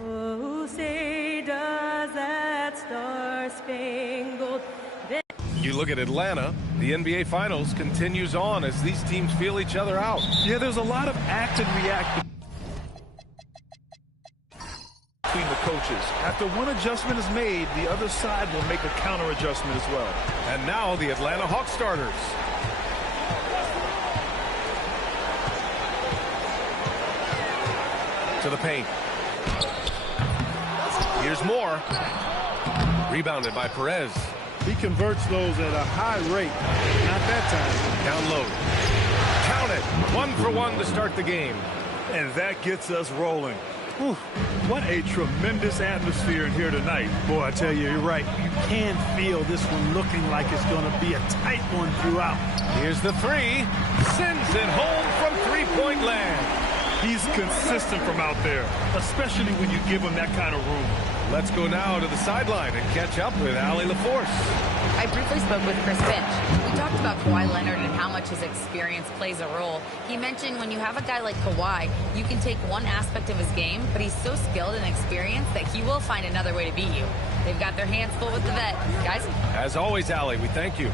Oh, say does that star-spangled banner. You look at Atlanta, the NBA Finals continues on as these teams feel each other out. Yeah, there's a lot of act and react between the coaches. After one adjustment is made, the other side will make a counter adjustment as well. And now the Atlanta Hawks starters. To the paint. Here's more. Rebounded by Perez. He converts those at a high rate. Not that time. Down low. Count it. 1 for 1 to start the game. And that gets us rolling. Whew. What a tremendous atmosphere in here tonight. Boy, I tell you, you're right. You can feel this one looking like it's going to be a tight one throughout. Here's the three. Sends it home from three-point land. He's consistent from out there, especially when you give him that kind of room. Let's go now to the sideline and catch up with Allie LaForce. I briefly spoke with Chris Finch. We talked about Kawhi Leonard and how much his experience plays a role. He mentioned when you have a guy like Kawhi, you can take one aspect of his game, but he's so skilled and experienced that he will find another way to beat you. They've got their hands full with the vet. Guys? As always, Allie, we thank you.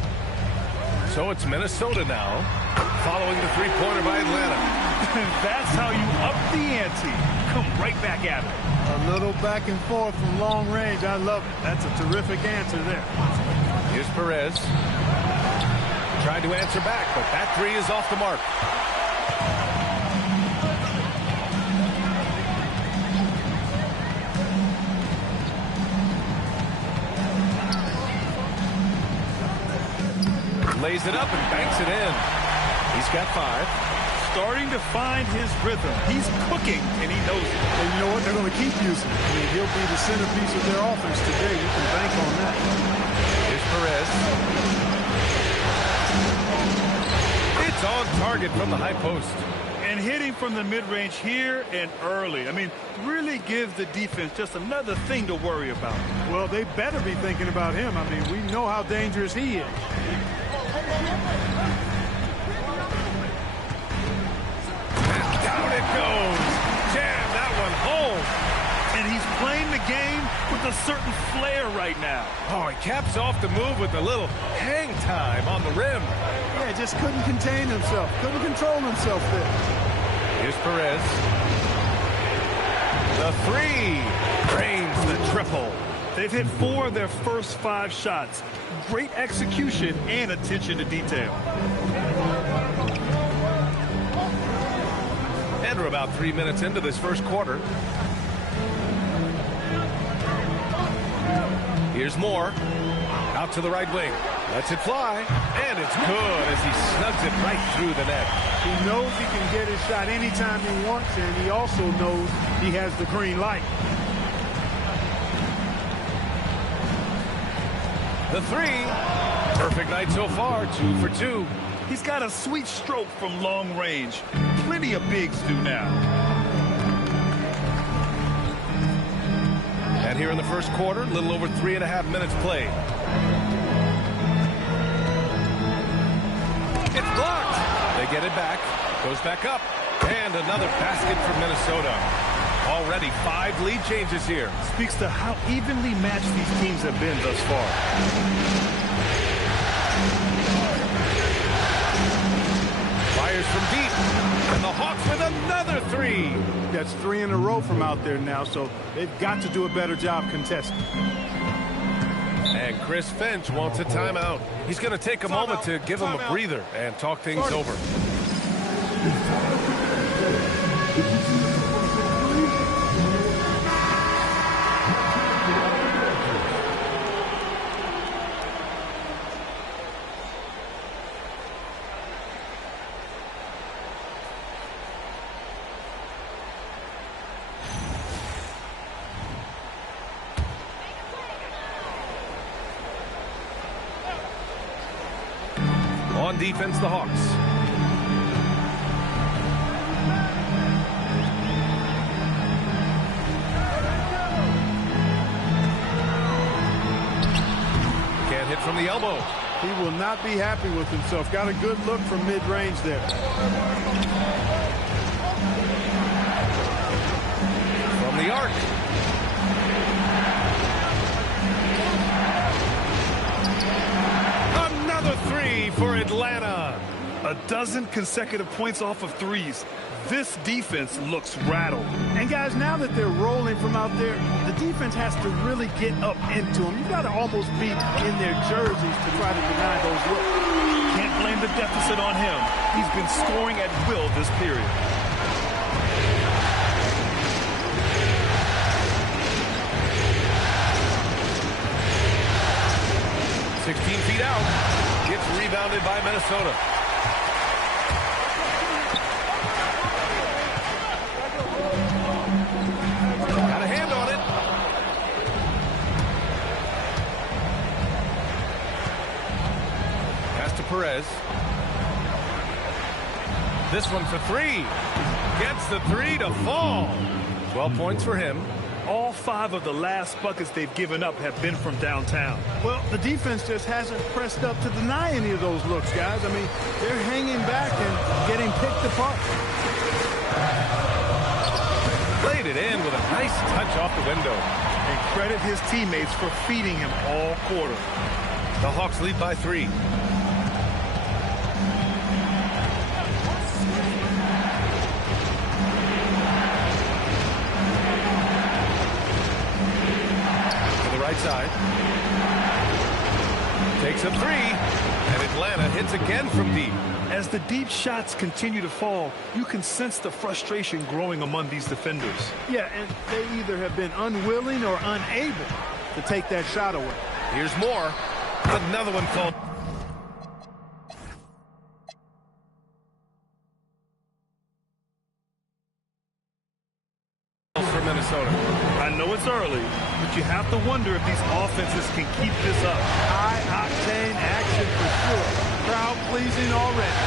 So it's Minnesota now, following the three-pointer by Atlanta. That's how you up the ante. Come right back at it. A little back and forth from long range. I love it. That's a terrific answer there. Here's Perez. Tried to answer back, but that three is off the mark. Lays it up and banks it in. He's got 5. Starting to find his rhythm. He's cooking, and he knows it. And you know what? They're going to keep using him. I mean, he'll be the centerpiece of their offense today. You can bank on that. Here's Perez. It's on target from the high post. And hitting from the mid-range here and early. I mean, really gives the defense just another thing to worry about. Well, they better be thinking about him. I mean, we know how dangerous he is. Down it goes. Jam that one home. And he's playing the game with a certain flair right now. Oh, he caps off the move with a little hang time on the rim. Yeah, just couldn't contain himself. Couldn't control himself there. Here's Perez. The three. Drains the triple. They've hit 4 of their first 5 shots. Great execution and attention to detail. And we're about 3 minutes into this first quarter. Here's Moore. Out to the right wing. Lets it fly. And it's good as he snugs it right through the net. He knows he can get his shot anytime he wants, and he also knows he has the green light. The three. Perfect night so far. 2 for 2. He's got a sweet stroke from long range. Plenty of bigs do now. And here in the first quarter, a little over 3.5 minutes played. It's blocked. They get it back. Goes back up. And another basket for Minnesota. Already 5 lead changes here. Speaks to how evenly matched these teams have been thus far. Fires from deep. And the Hawks with another 3. That's 3 in a row from out there now, so they've got to do a better job contesting. And Chris Finch wants a timeout. He's going to take a moment to give him a breather and talk things over. On defense, the Hawks. Can't hit from the elbow. He will not be happy with himself. Got a good look from mid-range there. From the arc. A dozen consecutive points off of threes. This defense looks rattled. And guys, now that they're rolling from out there, the defense has to really get up into them. You've got to almost be in their jerseys to try to deny those looks. Can't blame the deficit on him. He's been scoring at will this period. Feet out. Gets rebounded by Minnesota. Got a hand on it. Pass to Perez. This one for three. Gets the three to fall. 12 points for him. All 5 of the last buckets they've given up have been from downtown. Well, the defense just hasn't pressed up to deny any of those looks, guys. I mean, they're hanging back and getting picked apart. Played it in with a nice touch off the window. And credit his teammates for feeding him all quarter. The Hawks lead by 3. Side. Takes a 3, and Atlanta hits again from deep. As the deep shots continue to fall, you can sense the frustration growing among these defenders. Yeah, and they either have been unwilling or unable to take that shot away. Here's more. Another one called. For Minnesota. I know it's early, but you have to wonder if these offenses can keep this up. High-octane action for sure. Crowd-pleasing already.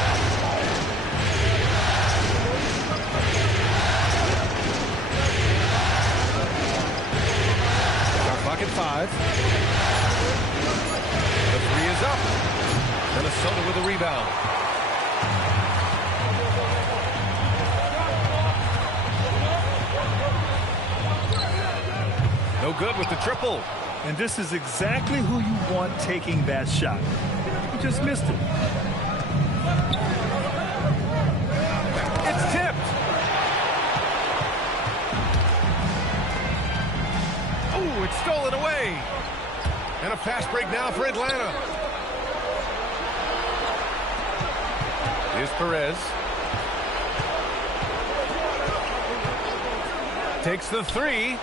Shot clock at 5. The 3 is up. Minnesota with a rebound. No good with the triple. And this is exactly who you want taking that shot. He just missed it. It's tipped. Oh, it's stolen away. And a fast break now for Atlanta. Here's Perez. Takes the 3.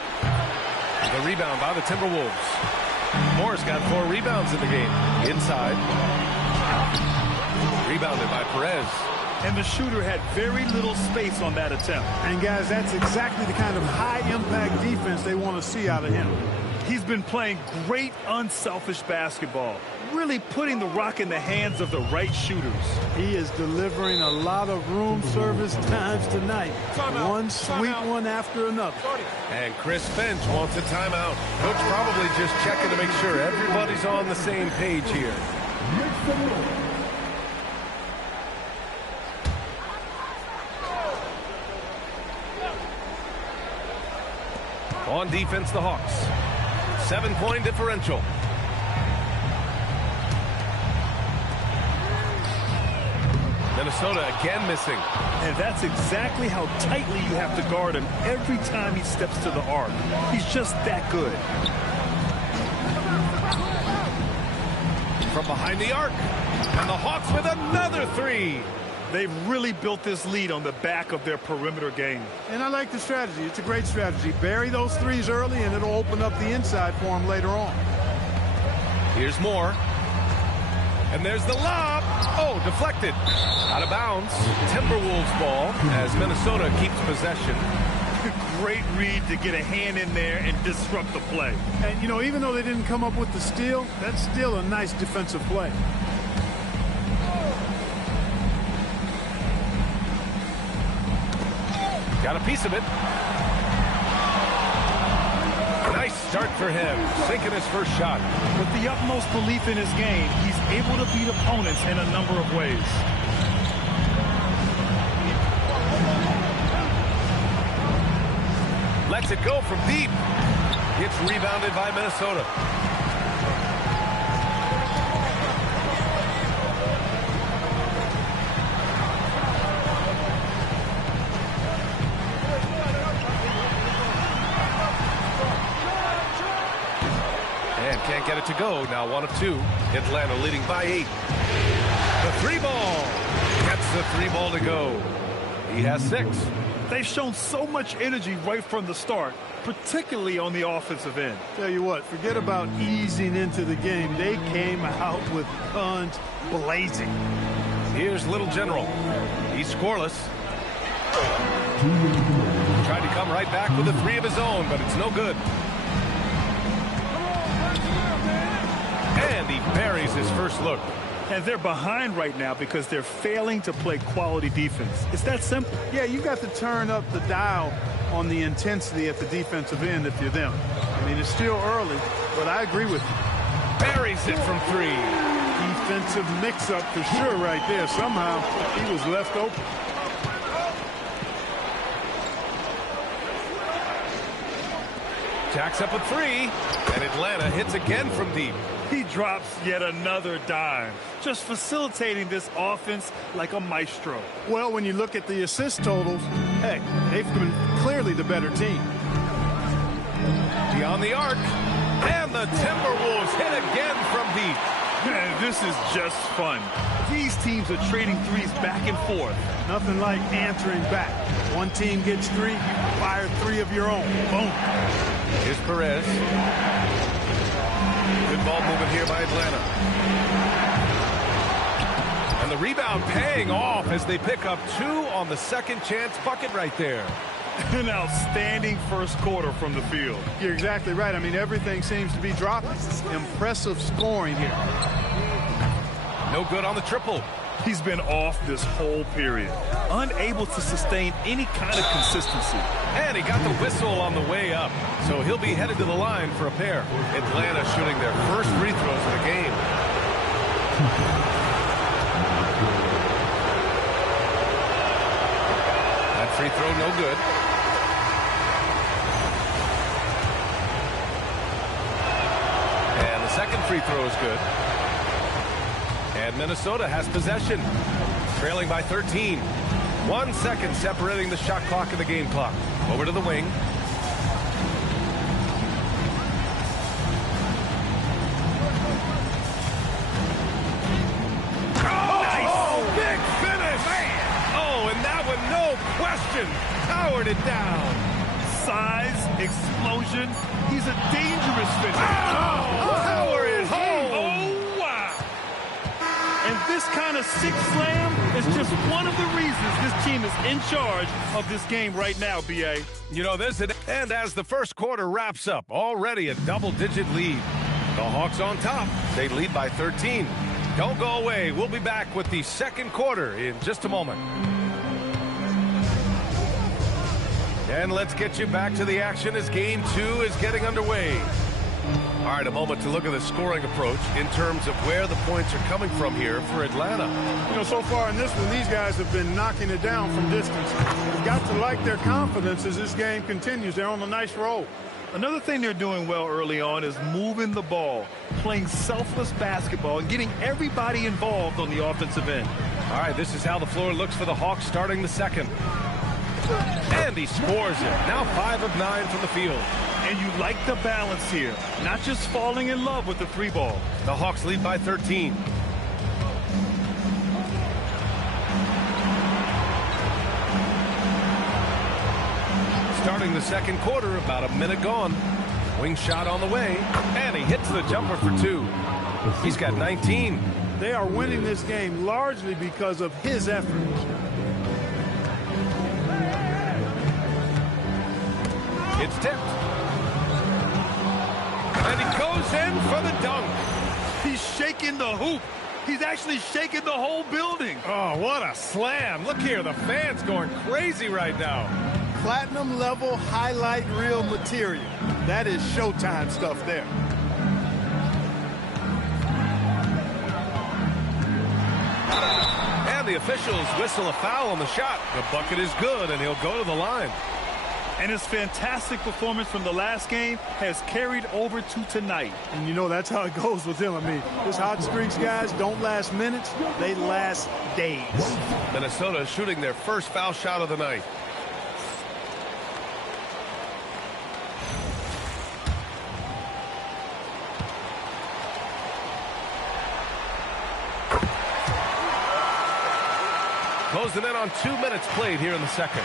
The rebound by the Timberwolves. Moore's got 4 rebounds in the game. Inside. Rebounded by Perez. And the shooter had very little space on that attempt. And guys, that's exactly the kind of high-impact defense they want to see out of him. He's been playing great, unselfish basketball, really putting the rock in the hands of the right shooters. He is delivering a lot of room service times tonight. One sweet one after another. And Chris Finch wants a timeout. Coach probably just checking to make sure everybody's on the same page here. On defense, the Hawks. 7-point differential. Minnesota again missing. And that's exactly how tightly you have to guard him every time he steps to the arc. He's just that good. From behind the arc. And the Hawks with another 3. They've really built this lead on the back of their perimeter game. And I like the strategy. It's a great strategy. Bury those threes early, and it'll open up the inside for them later on. Here's more. And there's the lob. Oh, deflected. Out of bounds. Timberwolves ball as Minnesota keeps possession. Great read to get a hand in there and disrupt the play. And, you know, even though they didn't come up with the steal, that's still a nice defensive play. Got a piece of it. Nice start for him. Sinking his first shot. With the utmost belief in his game, he's able to beat opponents in a number of ways. Lets it go from deep. Gets rebounded by Minnesota. can't get it to go. Now 1 of 2. Atlanta leading by 8. The 3 ball. Gets the 3 ball to go. He has 6. They've shown so much energy right from the start, particularly on the offensive end. Tell you what, forget about easing into the game. They came out with guns blazing. Here's Little General. He's scoreless. Tried to come right back with a 3 of his own, but it's no good. And he buries his first look. And they're behind right now because they're failing to play quality defense. It's that simple. Yeah, you got to turn up the dial on the intensity at the defensive end if you're them. I mean, it's still early, but I agree with you. Buries it from 3. Defensive mix-up for sure right there. Somehow he was left open. Jacks up a 3, and Atlanta hits again from deep. He drops yet another dime, just facilitating this offense like a maestro. Well, when you look at the assist totals, hey, they've been clearly the better team. Beyond the arc, and the Timberwolves hit again from deep. Man, this is just fun. These teams are trading threes back and forth. Nothing like answering back. One team gets 3, you fire 3 of your own. Boom. Here's Perez. Good ball movement here by Atlanta. And the rebound paying off as they pick up 2 on the second chance bucket right there. An outstanding first quarter from the field. You're exactly right. I mean, everything seems to be dropping. Impressive scoring here. No good on the triple. He's been off this whole period, unable to sustain any kind of consistency. And he got the whistle on the way up, so he'll be headed to the line for a pair. Atlanta shooting their first free throws of the game. That free throw no good. And the second free throw is good. And Minnesota has possession, trailing by 13. 1 second separating the shot clock and the game clock. Over to the wing. Oh, big finish! Oh, and that one, no question, powered it down. Size, explosion. He's a dangerous finisher. Power is home. Oh, wow. And this kind of six slam is just one of the reasons this team is in charge of this game right now, B.A. You know, and as the first quarter wraps up, already a double-digit lead. The Hawks on top. They lead by 13. Don't go away. We'll be back with the second quarter in just a moment. And let's get you back to the action as Game 2 is getting underway. All right, a moment to look at the scoring approach in terms of where the points are coming from here for Atlanta. You know, so far in this one, these guys have been knocking it down from distance. You've got to like their confidence as this game continues. They're on a nice roll. Another thing they're doing well early on is moving the ball, playing selfless basketball, and getting everybody involved on the offensive end. All right, this is how the floor looks for the Hawks starting the second. And he scores it. Now 5 of 9 from the field. And you like the balance here, not just falling in love with the three ball. The Hawks lead by 13. Starting the second quarter, about a minute gone. Wing shot on the way, and he hits the jumper for 2. He's got 19. They are winning this game largely because of his effort. It's tipped. And he goes in for the dunk. He's shaking the hoop. He's actually shaking the whole building. Oh, what a slam. Look here, the fans going crazy right now. Platinum level highlight reel material. That is Showtime stuff there. And the officials whistle a foul on the shot. The bucket is good, and he'll go to the line. And his fantastic performance from the last game has carried over to tonight. And you know, that's how it goes with him. I mean, his hot streaks, guys, don't last minutes. They last days. Minnesota shooting their first foul shot of the night. Closing in on 2 minutes played here in the second.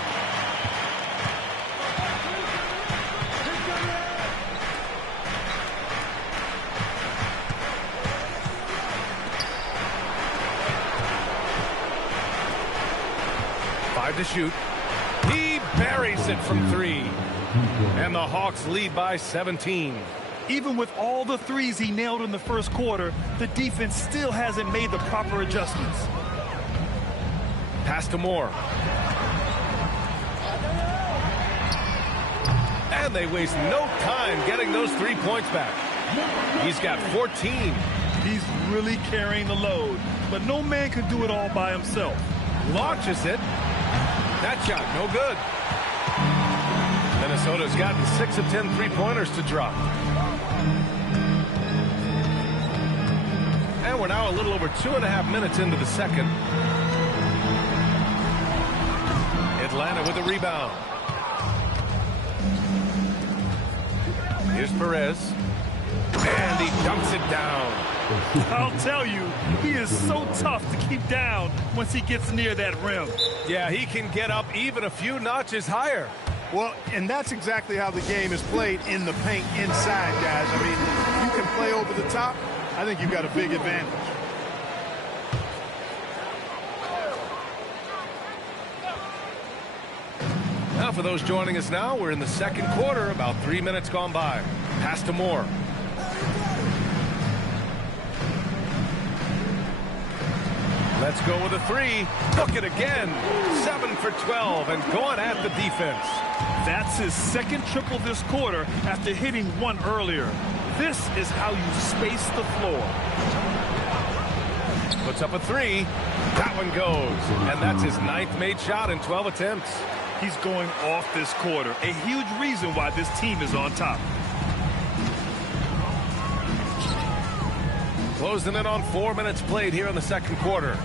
To shoot. He buries it from 3. And the Hawks lead by 17. Even with all the threes he nailed in the first quarter, the defense still hasn't made the proper adjustments. Pass to Moore. And they waste no time getting those 3 points back. He's got 14. He's really carrying the load, but no man can do it all by himself. Launches it. That shot, no good. Minnesota's gotten 6 of 10 three-pointers to drop. And we're now a little over 2.5 minutes into the second. Atlanta with a rebound. Here's Perez. And he dunks it down. I'll tell you, he is so tough to keep down once he gets near that rim. Yeah, he can get up even a few notches higher. Well, and that's exactly how the game is played in the paint inside, guys. I mean, you can play over the top. I think you've got a big advantage. Now, for those joining us now, we're in the second quarter, about 3 minutes gone by. Pass to Moore. Let's go with a 3. Look it again. 7 for 12 and going at the defense. That's his second triple this quarter after hitting one earlier. This is how you space the floor. Puts up a 3. That one goes. And that's his 9th made shot in 12 attempts. He's going off this quarter. A huge reason why this team is on top. Closing in on 4 minutes played here in the second quarter.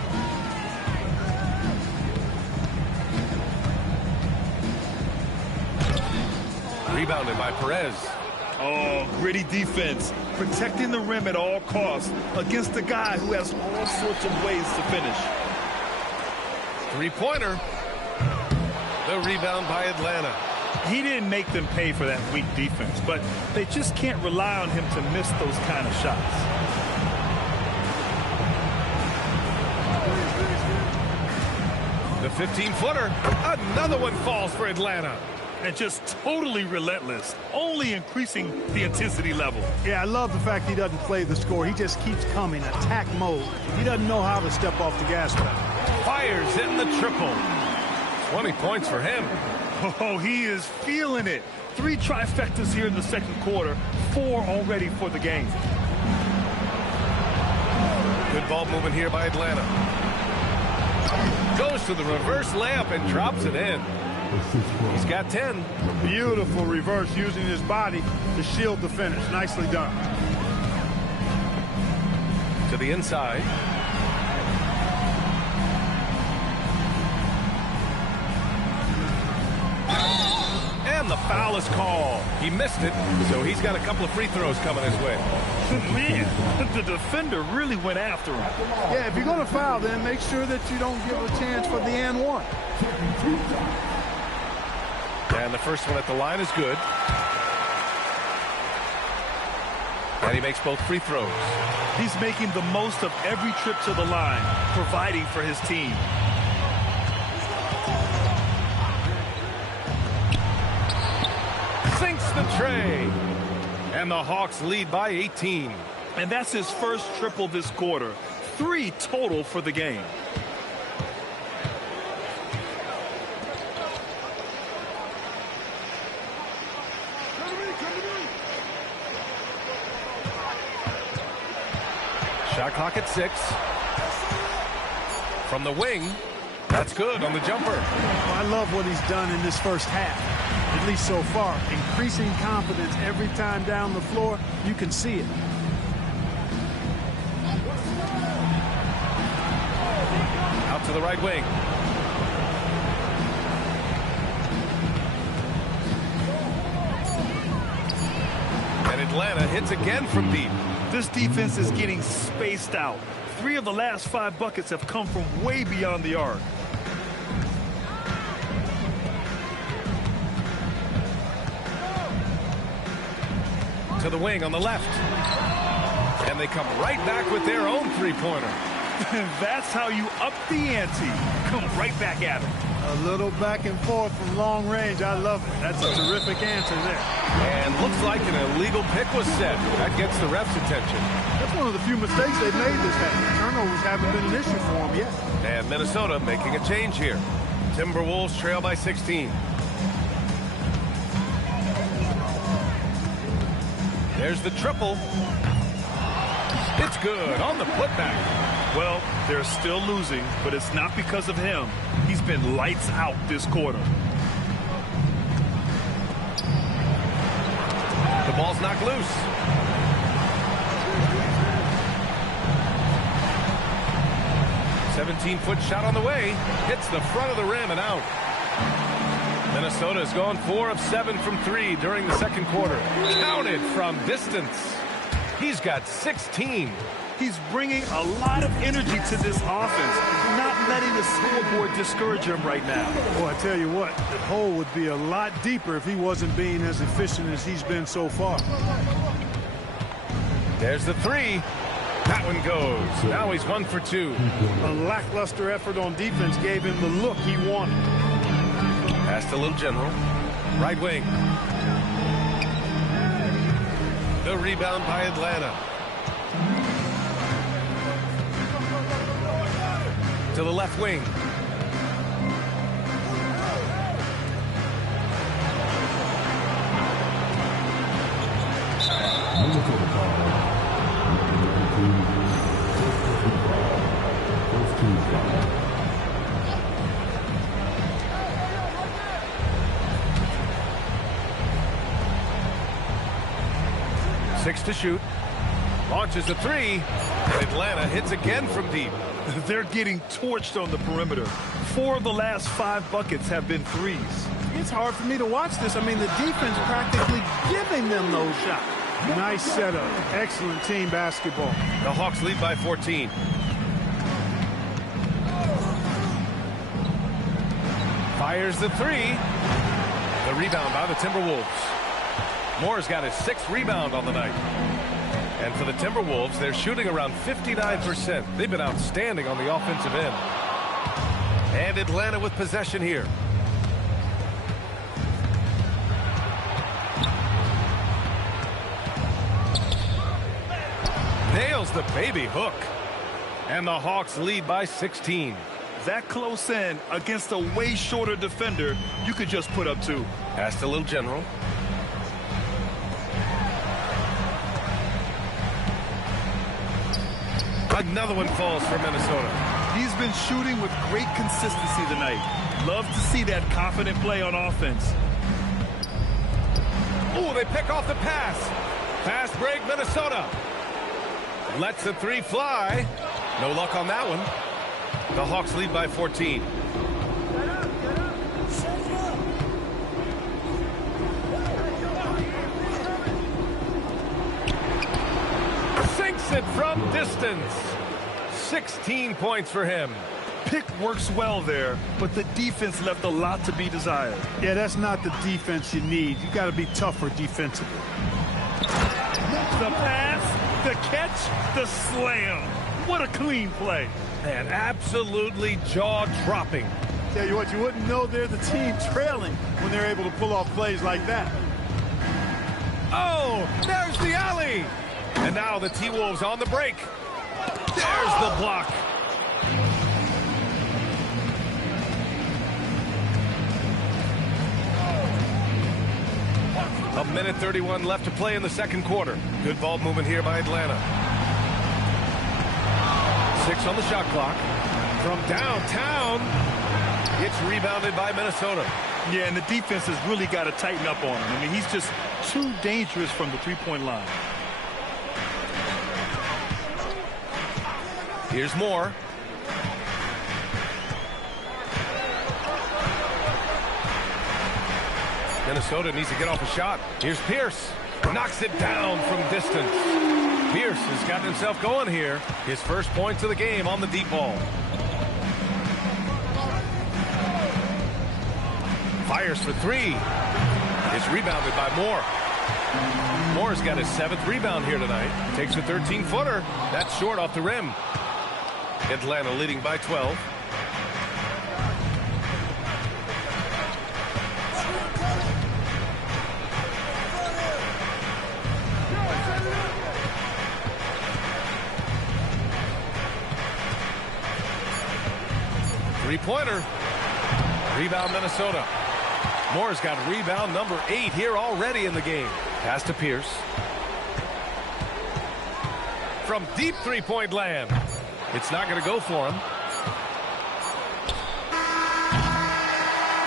Rebounded by Perez. Oh, gritty defense. Protecting the rim at all costs against a guy who has all sorts of ways to finish. Three-pointer. The rebound by Atlanta. He didn't make them pay for that weak defense, but they just can't rely on him to miss those kind of shots. The 15-footer. Another one falls for Atlanta. And just totally relentless, only increasing the intensity level. Yeah, I love the fact he doesn't play the score. He just keeps coming, attack mode. He doesn't know how to step off the gas pedal. Fires in the triple. 20 points for him. Oh, he is feeling it. 3 trifectas here in the second quarter, 4 already for the game. Good ball movement here by Atlanta. Goes to the reverse layup and drops it in. He's got 10. Beautiful reverse using his body to shield the finish. Nicely done. To the inside. And the foul is called. He missed it, so he's got a couple of free throws coming his way. Man, the defender really went after him. Yeah, if you're going to foul, then make sure that you don't give a chance for the and one. And the first one at the line is good. And he makes both free throws. He's making the most of every trip to the line, providing for his team. Sinks the tray. And the Hawks lead by 18. And that's his first triple this quarter. 3 total for the game. Shot clock at 6. From the wing. That's good on the jumper. Well, I love what he's done in this first half, at least so far. Increasing confidence every time down the floor. You can see it. Out to the right wing. And Atlanta hits again from deep. This defense is getting spaced out. 3 of the last 5 buckets have come from way beyond the arc. To the wing on the left. And they come right back with their own three-pointer. That's how you up the ante. Come right back at it. A little back and forth from long range. I love it. That's a terrific answer there. And looks like an illegal pick was set. That gets the ref's attention. That's one of the few mistakes they've made this half. Turnovers haven't been an issue for them yet. And Minnesota making a change here. Timberwolves trail by 16. There's the triple. It's good on the putback. Well, they're still losing, but it's not because of him. He's been lights out this quarter. The ball's knocked loose. "17-foot shot on the way. Hits the front of the rim and out. Minnesota has gone 4 of 7 from 3 during the second quarter. Counted from distance. He's got 16. He's bringing a lot of energy to this offense, not letting the scoreboard discourage him right now. Boy, I tell you what, the hole would be a lot deeper if he wasn't being as efficient as he's been so far. There's the three. That one goes. Now he's 1 for 2. A lackluster effort on defense gave him the look he wanted. Pass to Little General. Right wing. The rebound by Atlanta. To the left wing. Six to shoot. Launches a three. And Atlanta hits again from deep. They're getting torched on the perimeter. 4 of the last 5 buckets have been threes. It's hard for me to watch this. I mean, the defense practically giving them those shots. Nice setup. Excellent team basketball. The Hawks lead by 14. Fires the three. The rebound by the Timberwolves. Moore's got his 6th rebound on the night. And for the Timberwolves, they're shooting around 59%. They've been outstanding on the offensive end. And Atlanta with possession here. Nails the baby hook. And the Hawks lead by 16. That close in against a way shorter defender, you could just put up 2. Pass to Little General. Another one falls for Minnesota. He's been shooting with great consistency tonight. Love to see that confident play on offense. Oh, they pick off the pass. Fast break, Minnesota. Lets the three fly. No luck on that one. The Hawks lead by 14. Sinks it from distance. 16 points for him. Pick works well there, but the defense left a lot to be desired. Yeah, that's not the defense you need. You got to be tougher defensively. The pass, the catch, the slam. What a clean play. Man, absolutely jaw-dropping. Tell you what, you wouldn't know they're the team trailing when they're able to pull off plays like that. Oh, there's the alley. And now the T-Wolves on the break. There's the block. A minute 31 left to play in the second quarter. Good ball movement here by Atlanta. 6 on the shot clock. From downtown, it's rebounded by Minnesota. Yeah, and the defense has really got to tighten up on him. I mean, he's just too dangerous from the three-point line. Here's Moore. Minnesota needs to get off a shot. Here's Pierce. Knocks it down from distance. Pierce has gotten himself going here. His first points of the game on the deep ball. Fires for three. It's rebounded by Moore. Moore's got his 7th rebound here tonight. Takes a 13-footer. That's short off the rim. Atlanta leading by 12. Three-pointer. Rebound Minnesota. Moore's got rebound number 8 here already in the game. Pass to Pierce. From deep three-point land. It's not going to go for him.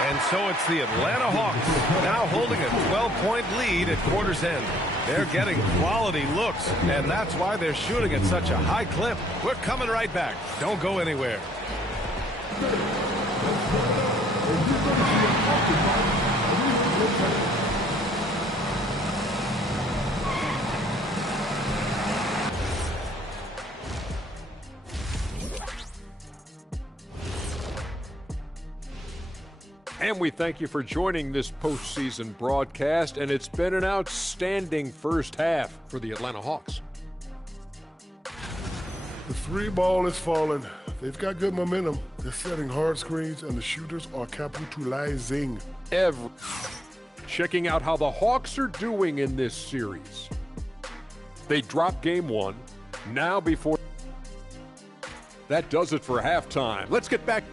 And so it's the Atlanta Hawks now holding a 12-point lead at quarter's end. They're getting quality looks, and that's why they're shooting at such a high clip. We're coming right back. Don't go anywhere. And we thank you for joining this postseason broadcast, and it's been an outstanding first half for the Atlanta Hawks. The three ball is falling. They've got good momentum. They're setting hard screens, and the shooters are capitalizing. Checking out how the Hawks are doing in this series. They dropped game 1. Now before... That does it for halftime. Let's get back...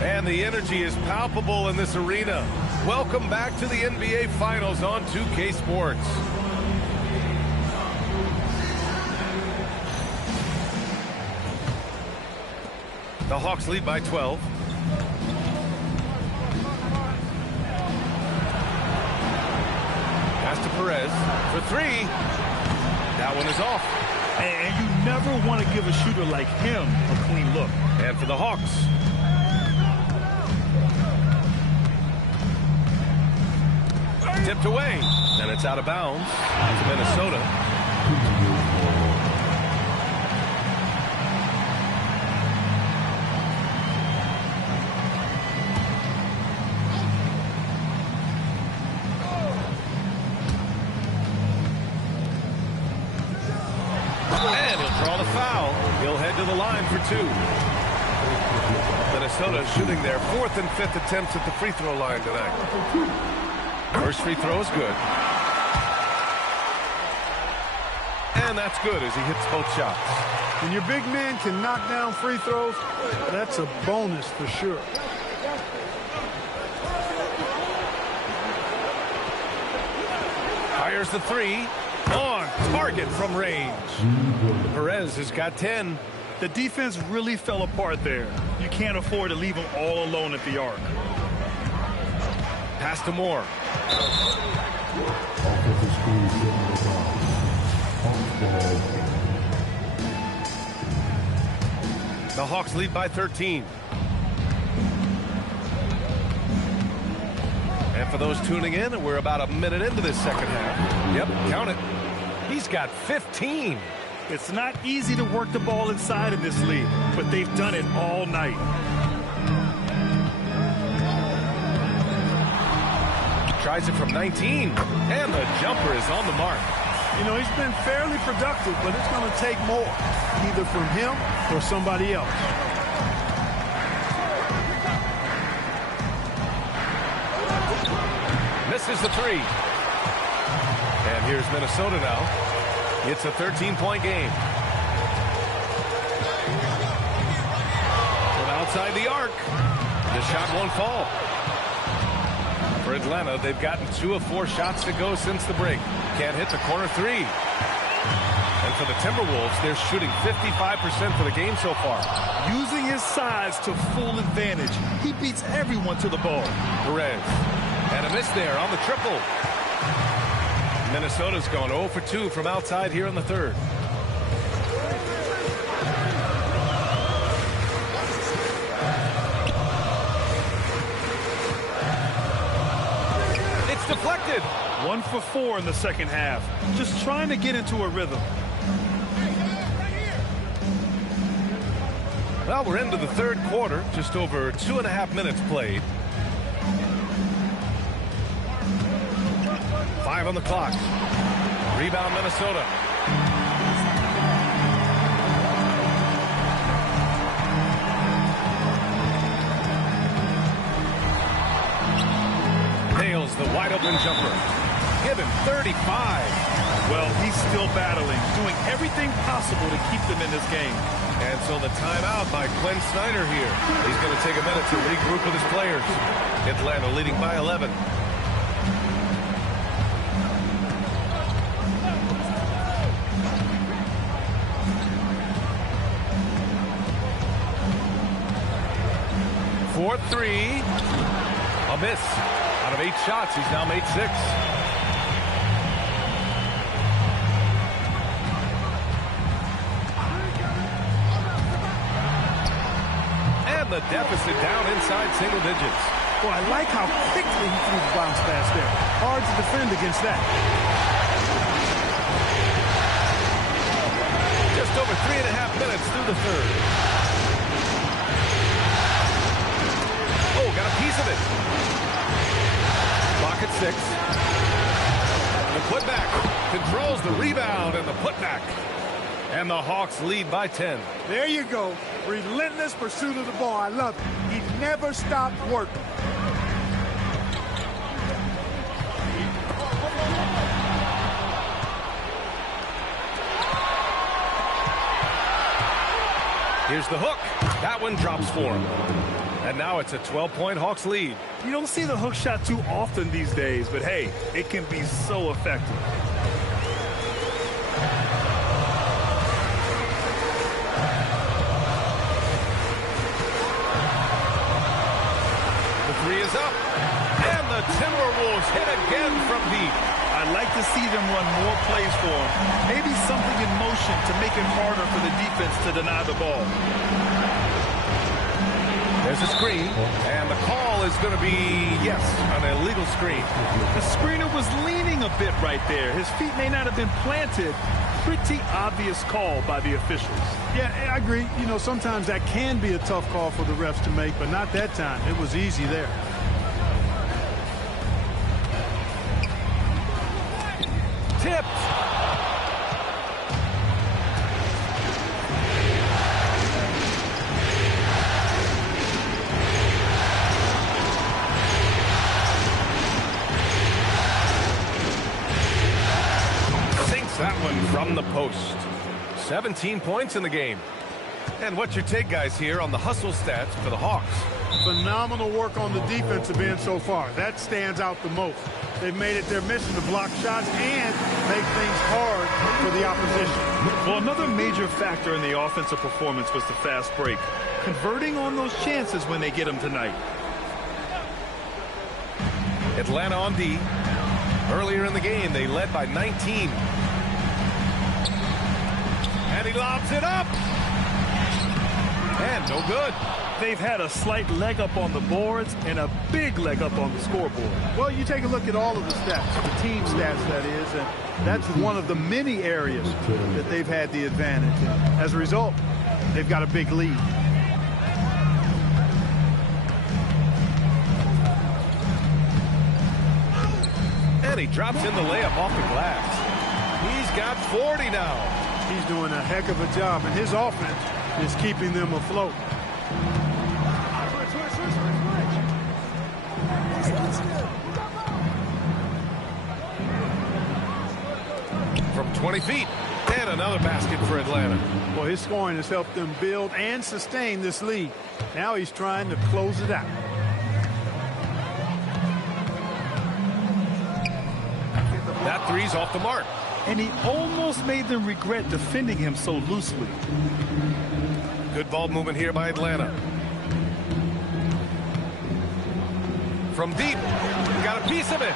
And the energy is palpable in this arena. Welcome back to the NBA Finals on 2K Sports. The Hawks lead by 12. Pass to Perez for 3. That one is off. And you never want to give a shooter like him a clean look. And for the Hawks. Tipped away, and it's out of bounds to Minnesota. And he'll draw the foul. He'll head to the line for 2. Minnesota shooting their 4th and 5th attempts at the free throw line tonight. First free throw is good. And that's good as he hits both shots. When your big man can knock down free throws, that's a bonus for sure. Fires the 3. On target from range. Perez has got 10. The defense really fell apart there. You can't afford to leave them all alone at the arc. Pass to Moore. The Hawks lead by 13. And for those tuning in, we're about a minute into this second half. Yep, count it. He's got 15. It's not easy to work the ball inside in this league, but they've done it all night. Tries it from 19, and the jumper is on the mark. You know, he's been fairly productive, but it's going to take more, either from him or somebody else. Misses the 3. And here's Minnesota now. It's a 13-point game. From outside the arc, the shot won't fall. For Atlanta, they've gotten 2 of 4 shots to go since the break. Can't hit the corner 3. And for the Timberwolves, they're shooting 55% for the game so far. Using his size to full advantage, he beats everyone to the ball. Perez. And a miss there on the triple. Minnesota's gone 0 for 2 from outside here in the third. Deflected. 1 for 4 in the second half. Just trying to get into a rhythm. Well, we're into the third quarter, just over 2.5 minutes played. 5 on the clock. Rebound, Minnesota. Nails the wide open jumper. Give him 35. Well, he's still battling, doing everything possible to keep them in this game. And so the timeout by Quinn Snyder here. He's going to take a minute to regroup with his players. Atlanta leading by 11. Fourth three. A miss. Out of 8 shots, he's now made 6. And the deficit down inside single digits. Well, I like how quickly he threw the bounce pass there. Hard to defend against that. Just over 3.5 minutes through the third. Oh, got a piece of it. Clock at 6. The putback controls the rebound and the putback. And the Hawks lead by 10. There you go. Relentless pursuit of the ball. I love it. He never stopped working. Here's the hook. That one drops for him. And now it's a 12-point Hawks lead. You don't see the hook shot too often these days, but hey, it can be so effective. The three is up. And the Timberwolves hit again from deep. I'd like to see them run more plays for him. Maybe something in motion to make it harder for the defense to deny the ball. There's a screen, and the call is going to be, yes, an illegal screen. The screener was leaning a bit right there. His feet may not have been planted. Pretty obvious call by the officials. Yeah, I agree. You know, sometimes that can be a tough call for the refs to make, but not that time. It was easy there. Tipped. That one from the post. 17 points in the game. And what's your take, guys, here on the hustle stats for the Hawks? Phenomenal work on the defensive end so far. That stands out the most. They've made it their mission to block shots and make things hard for the opposition. Well, another major factor in the offensive performance was the fast break. Converting on those chances when they get them tonight. Atlanta on D. Earlier in the game, they led by 19. And he lobs it up. And no good. They've had a slight leg up on the boards and a big leg up on the scoreboard. Well, you take a look at all of the stats, the team stats, that is, and that's one of the many areas that they've had the advantage. And as a result, they've got a big lead. And he drops in the layup off the glass. He's got 40 now. He's doing a heck of a job, and his offense is keeping them afloat. From 20 feet, and another basket for Atlanta. Well, his scoring has helped them build and sustain this lead. Now he's trying to close it out. That three's off the mark. And he almost made them regret defending him so loosely. Good ball movement here by Atlanta. From deep, got a piece of it.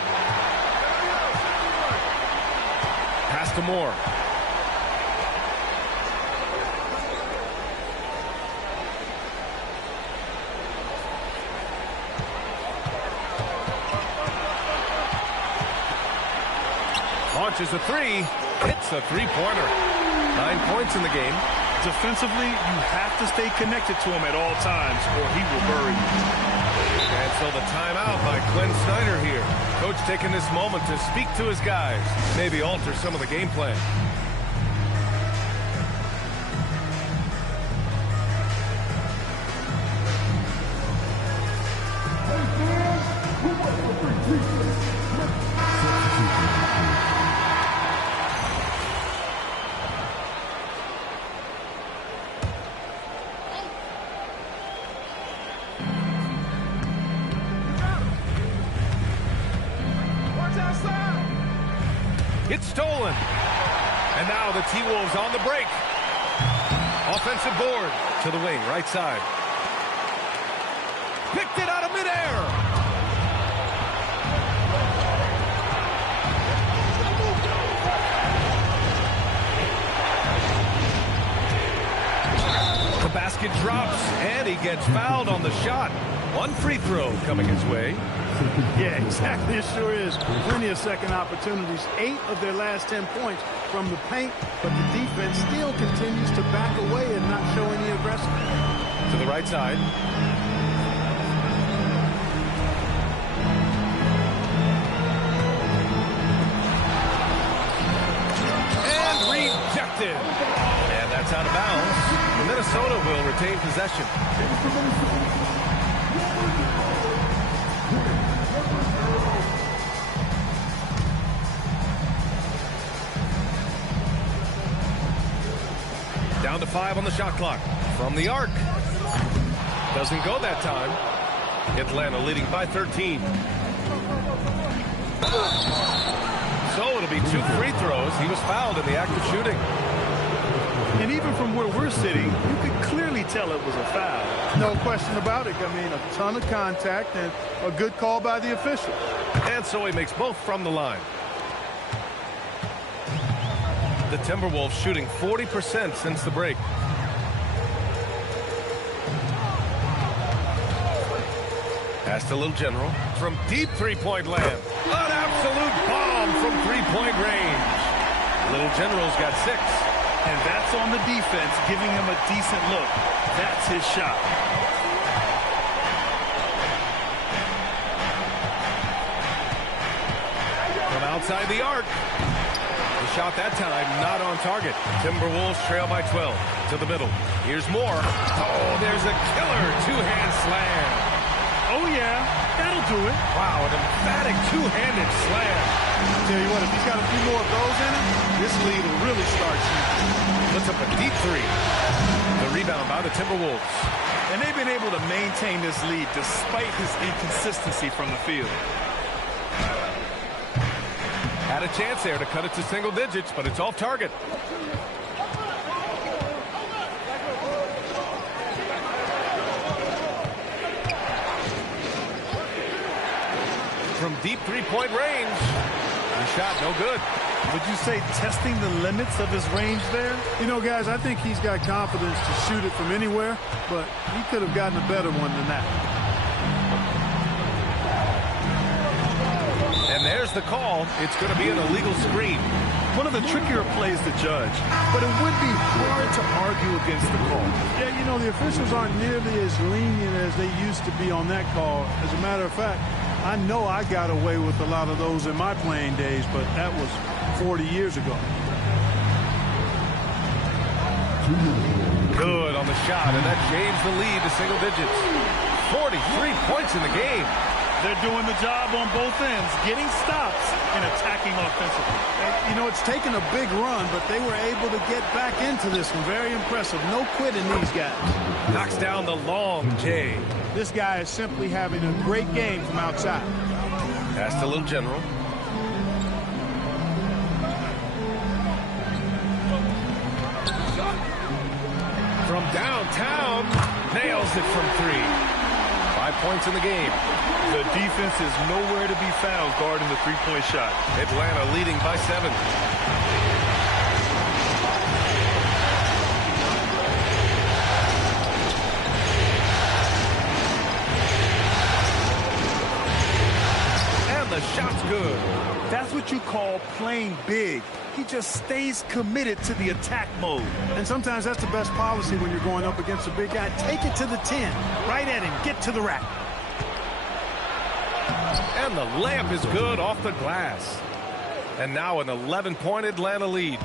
Pass to Moore. Launches a three, hits a three-pointer. 9 points in the game. Defensively, you have to stay connected to him at all times or he will bury you. And so the timeout by Quinn Snyder here. Coach taking this moment to speak to his guys, maybe alter some of the game plan. It's stolen. And now the T-Wolves on the break. Offensive board to the wing, right side. Picked it out of midair. The basket drops, and he gets fouled on the shot. One free throw coming his way. Yeah, exactly. It sure is. Plenty of second opportunities. 8 of their last 10 points from the paint, but the defense still continues to back away and not show any aggression. To the right side. And rejected. And that's out of bounds. Minnesota will retain possession. Down to 5 on the shot clock. From the arc. Doesn't go that time. Atlanta leading by 13. So it'll be 2 free throws. He was fouled in the act of shooting. And even from where we're sitting, you could clearly tell it was a foul. No question about it. I mean, a ton of contact and a good call by the official. And so he makes both from the line. The Timberwolves shooting 40% since the break. Pass to Little General from deep three-point land. An absolute bomb from three-point range. Little General's got 6. And that's on the defense, giving him a decent look. That's his shot. From outside the arc. The shot that time not on target. Timberwolves trail by 12. To the middle. Here's more. Oh, there's a killer two-hand slam. Oh, yeah, that'll do it. Wow, an emphatic two-handed slam. I'll tell you what, if he's got a few more of those in him, this lead will really start shooting. Puts up a deep 3. The rebound by the Timberwolves. And they've been able to maintain this lead despite his inconsistency from the field. Had a chance there to cut it to single digits, but it's off target. From deep three-point range. The shot no good. Would you say testing the limits of his range there? You know, guys, I think he's got confidence to shoot it from anywhere, but he could have gotten a better one than that. And there's the call. It's going to be an illegal screen. One of the trickier plays to judge, but it would be hard to argue against the call. Yeah, you know, the officials aren't nearly as lenient as they used to be on that call. As a matter of fact, I know I got away with a lot of those in my playing days, but that was 40 years ago. Good on the shot, and that shaves the lead to single digits. 43 points in the game. They're doing the job on both ends, getting stops and attacking offensively. You know, it's taken a big run, but they were able to get back into this one. Very impressive. No quitting these guys. Knocks down the long J. This guy is simply having a great game from outside. Pass to Little General. From downtown, nails it from 3. 5 points in the game. The defense is nowhere to be found guarding the three-point shot. Atlanta leading by 7. And the shot's good. That's what you call playing big. He just stays committed to the attack mode. And sometimes that's the best policy when you're going up against a big guy. Take it to the 10. Right at him. Get to the rack. And the layup is good off the glass. And now an 11-point Atlanta lead.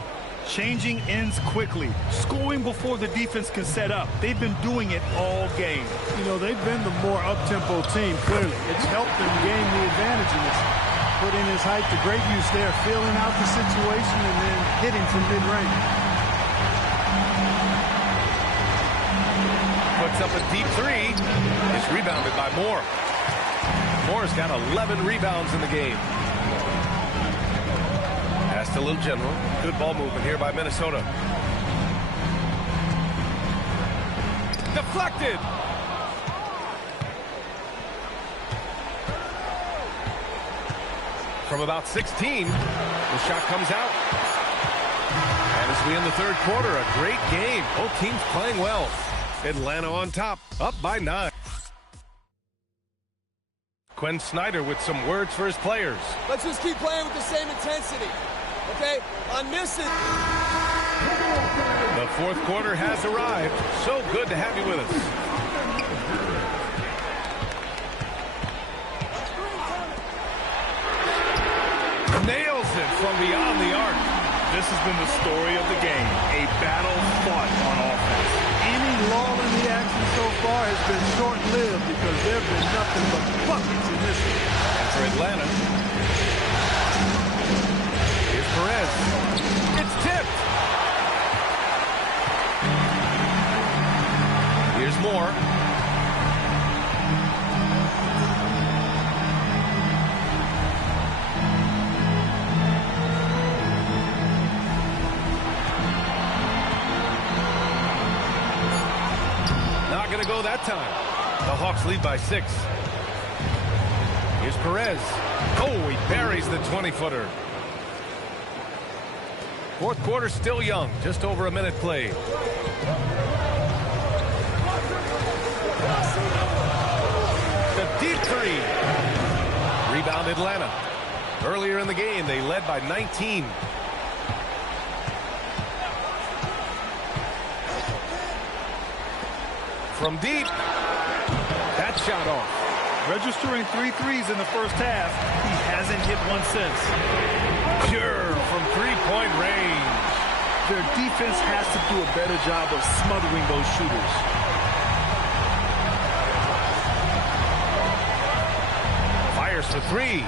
Changing ends quickly, scoring before the defense can set up. They've been doing it all game. You know, they've been the more up-tempo team, clearly. It's helped them gain the advantage in this. Putting his height to great use there, feeling out the situation, and then hitting from mid-range. Puts up a deep three. It's rebounded by Moore. Moore's got 11 rebounds in the game. Pass to Little General. Good ball movement here by Minnesota. Deflected. From about 16, the shot comes out. And as we end the third quarter, a great game. Both teams playing well. Atlanta on top, up by 9. Quinn Snyder with some words for his players. Let's just keep playing with the same intensity, okay? On missing. The fourth quarter has arrived. So good to have you with us. Nails it from beyond the arc. This has been the story of the game, a battle fought on offense. Any lull in the action so far has been short-lived because there have been nothing but buckets in this one. And for Atlanta, here's Perez. It's tipped. Here's Moore. Going to go that time. The Hawks lead by 6. Here's Perez. Oh, he buries the 20-footer. Fourth quarter still young. Just over a minute played. The deep three. Rebound Atlanta. Earlier in the game, they led by 19. From deep. That shot off. Registering 3 threes in the first half. He hasn't hit one since. Pure from three-point range. Their defense has to do a better job of smothering those shooters. Fires for 3.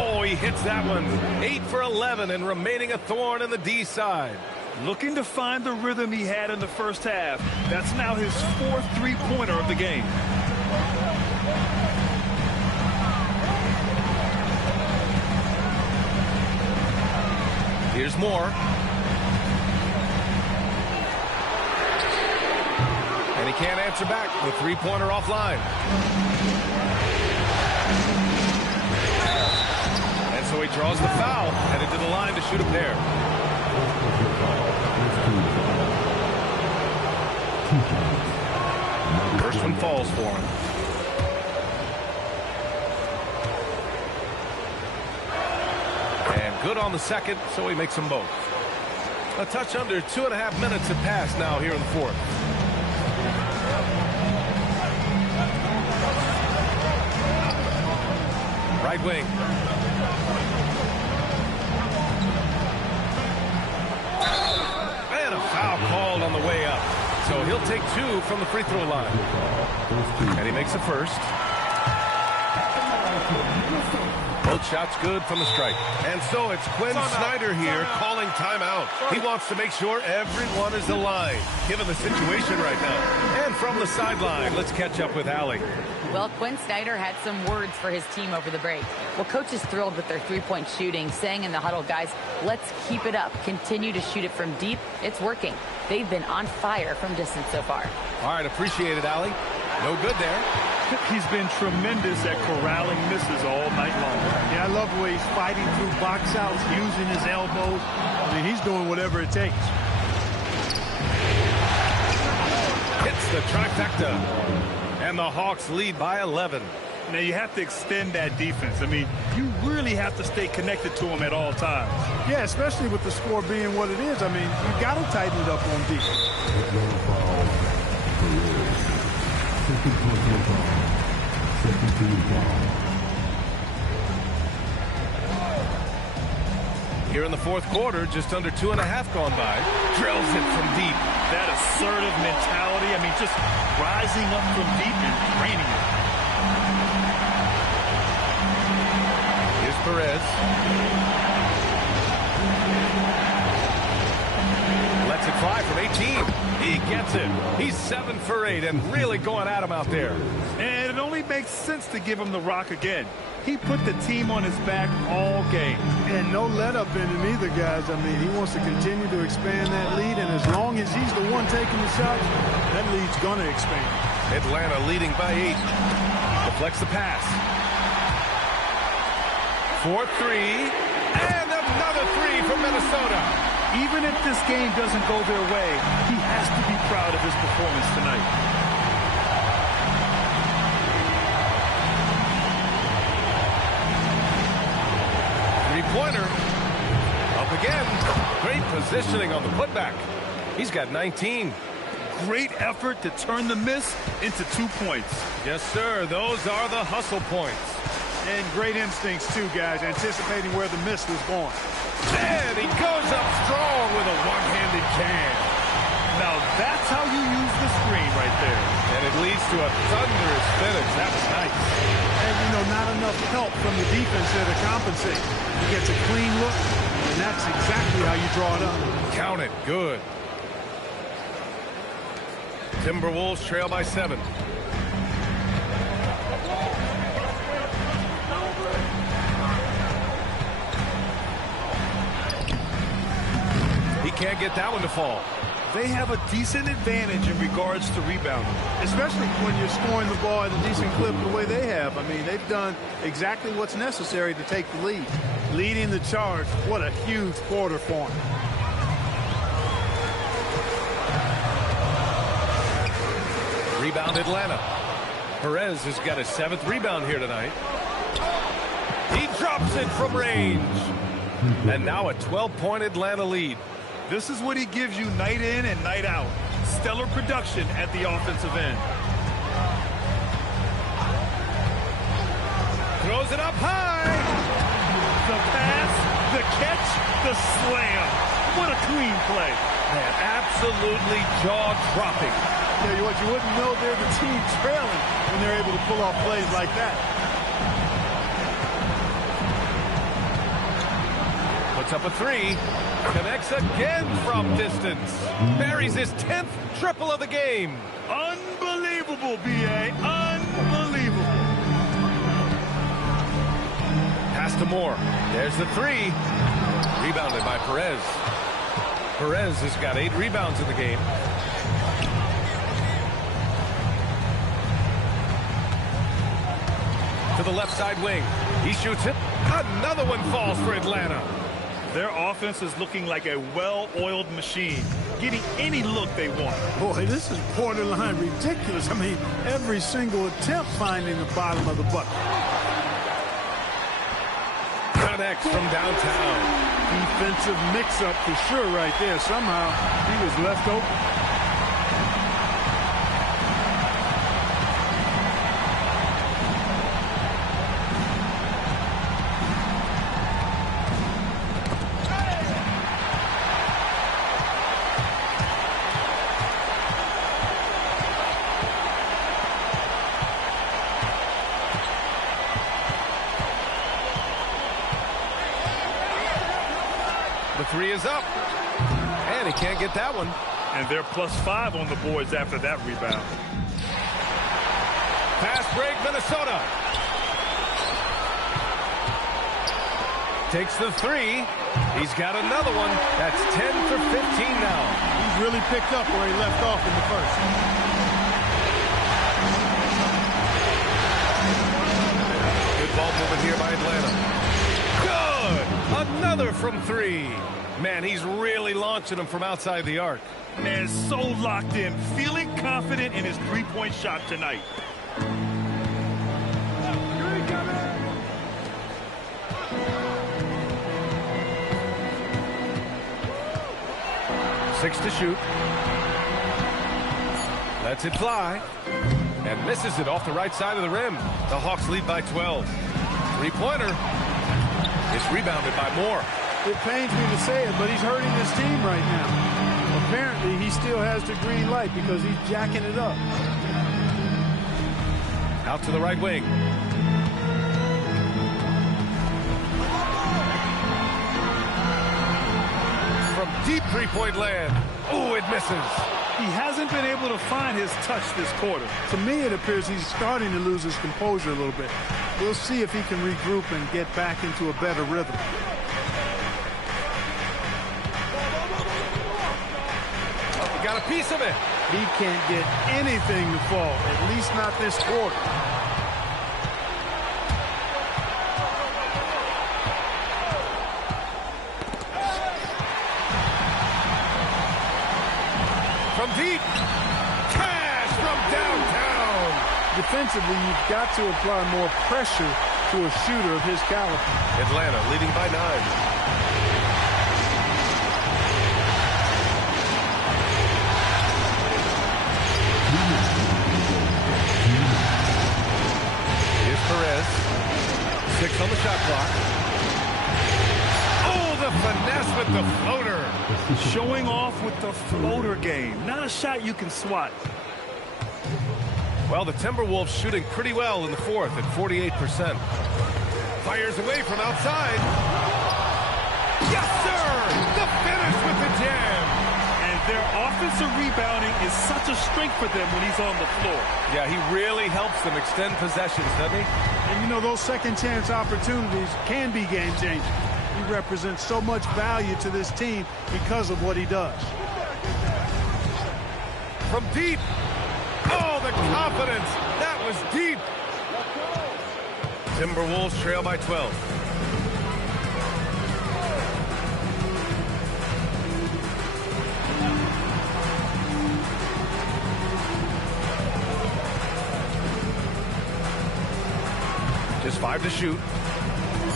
Oh, he hits that one. 8 for 11 and remaining a thorn in the D side. Looking to find the rhythm he had in the first half. That's now his 4th three-pointer of the game. Here's Moore. And he can't answer back. The three-pointer offline. And so he draws the foul, headed to the line to shoot a pair. First one falls for him. And good on the second, so he makes them both. A touch under 2.5 minutes have passed now here in the fourth. Right wing. And a foul called on the way up. So he'll take 2 from the free throw line. And he makes the first. Both shots good from the stripe. And so it's Quinn Snyder here calling timeout. He wants to make sure everyone is aligned, given the situation right now. And from the sideline, let's catch up with Allie. Well, Quinn Snyder had some words for his team over the break. Well, coach is thrilled with their three-point shooting, saying in the huddle, guys, let's keep it up. Continue to shoot it from deep. It's working. They've been on fire from distance so far. All right, appreciate it, Allie. No good there. He's been tremendous at corralling misses all night long. Yeah, I love the way he's fighting through box outs, using his elbows. I mean, he's doing whatever it takes. Hits the trifecta. And the Hawks lead by 11. Now, you have to extend that defense. I mean, you really have to stay connected to them at all times. Yeah, especially with the score being what it is. I mean, you got to tighten it up on defense. Here in the fourth quarter, just under 2.5 gone by. Drills it from deep. That assertive mentality, I mean, just rising up from deep and draining it. Here's Perez. Lets it fly from 18. He gets it. He's 7 for 8 and really going at him out there. And it only makes sense to give him the rock again. He put the team on his back all game. And no let up in him either, guys. I mean, he wants to continue to expand that lead, and as long as he's the one taking the shots, that lead's going to expand. Atlanta leading by 8. Deflects the pass. 4-3. And another 3 from Minnesota. Even if this game doesn't go their way, he has to be proud of his performance tonight. Three-pointer. Up again. Great positioning on the putback. He's got 19. Great effort to turn the miss into 2 points. Yes, sir. Those are the hustle points. And great instincts, too, guys, anticipating where the miss was going. And he goes up strong with a one-handed can. Now, that's how you use the screen right there. And it leads to a thunderous finish. That was nice. And, you know, not enough help from the defense there to compensate. He gets a clean look, and that's exactly how you draw it up. Count it. Good. TimberWolves trail by 7. He can't get that one to fall. They have a decent advantage in regards to rebounding. Especially when you're scoring the ball at a decent clip the way they have. I mean, they've done exactly what's necessary to take the lead. Leading the charge, what a huge quarter for him. Rebound Atlanta. Perez has got his 7th rebound here tonight. He drops it from range. And now a 12-point Atlanta lead. This is what he gives you night in and night out. Stellar production at the offensive end. Throws it up high. The pass, the catch, the slam. What a clean play. Man, absolutely jaw-dropping. Yeah, what you wouldn't know they're the team trailing when they're able to pull off plays like that. Puts up a 3. Connects again from distance. Buries his 10th triple of the game. Unbelievable, B.A. Unbelievable. Pass to Moore. There's the 3. Rebounded by Perez. Perez has got 8 rebounds in the game. To the left side wing. He shoots it. Another one falls for Atlanta. Their offense is looking like a well-oiled machine, getting any look they want. Boy, this is borderline ridiculous. I mean, every single attempt finding the bottom of the bucket. Connects from downtown. Defensive mix-up for sure right there. Somehow he was left open. The 3 is up. And he can't get that one. And they're +5 on the boards after that rebound. Pass break, Minnesota. Takes the 3. He's got another one. That's 10 for 15 now. He's really picked up where he left off in the first. Good ball movement here by Atlanta. Good! Another from 3. Man, he's really launching them from outside the arc. And so locked in, feeling confident in his three-point shot tonight. 6 to shoot. Lets it fly. And misses it off the right side of the rim. The Hawks lead by 12. Three-pointer. It's rebounded by Moore. It pains me to say it, but he's hurting his team right now. Apparently, he still has the green light because he's jacking it up. Out to the right wing. From deep three-point land. Oh, it misses. He hasn't been able to find his touch this quarter. To me, it appears he's starting to lose his composure a little bit. We'll see if he can regroup and get back into a better rhythm. He got a piece of it. He can't get anything to fall, at least not this quarter. From deep. Cash from downtown. Defensively, you've got to apply more pressure to a shooter of his caliber. Atlanta leading by 9. Here's Perez. 6 on the shot clock. Oh, the finesse with the floater. Showing off with the floater game. Not a shot you can swat. Well, the Timberwolves shooting pretty well in the fourth at 48%. Fires away from outside. Yes, sir! The finish with the jam. And their offensive rebounding is such a strength for them when he's on the floor. Yeah, he really helps them extend possessions, doesn't he? And, you know, those second-chance opportunities can be game-changing. He represents so much value to this team because of what he does. From deep. Oh, the confidence. That was deep. Timberwolves trail by 12. Just 5 to shoot.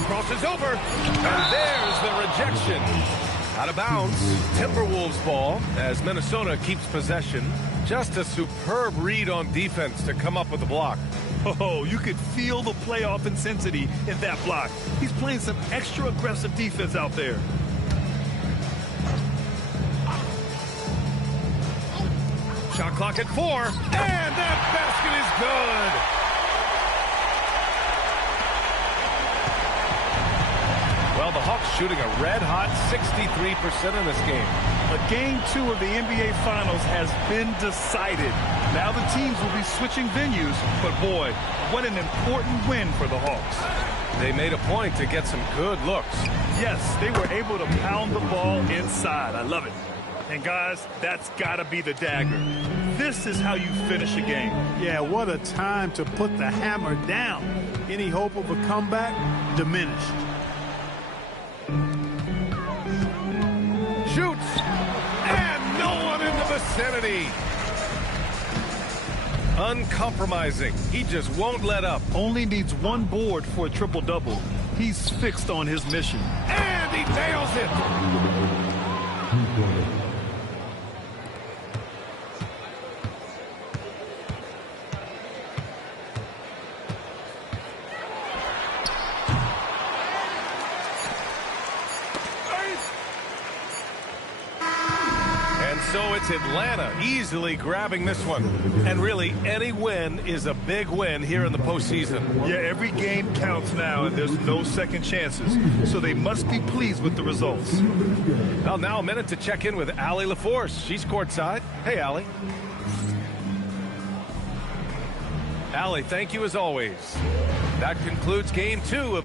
Crosses over. And there's the rejection. Out of bounds. Timberwolves ball as Minnesota keeps possession. Just a superb read on defense to come up with the block. Oh, you could feel the playoff intensity in that block. He's playing some extra aggressive defense out there. Shot clock at 4. And that basket is good. Well, the Hawks shooting a red-hot 63% in this game. Game 2 of the NBA Finals has been decided. Now the teams will be switching venues, but boy, what an important win for the Hawks. They made a point to get some good looks. Yes, they were able to pound the ball inside. I love it. And guys, that's got to be the dagger. This is how you finish a game. Yeah, what a time to put the hammer down. Any hope of a comeback? Diminished. Shoots, and no one in the vicinity. Uncompromising. He just won't let up. Only needs one board for a triple-double. He's fixed on his mission. And he nails it. So it's Atlanta easily grabbing this one. And really, any win is a big win here in the postseason. Yeah, every game counts now, and there's no second chances. So they must be pleased with the results. Well, now a minute to check in with Allie LaForce. She's courtside. Hey, Allie. Allie, thank you as always. That concludes game 2 of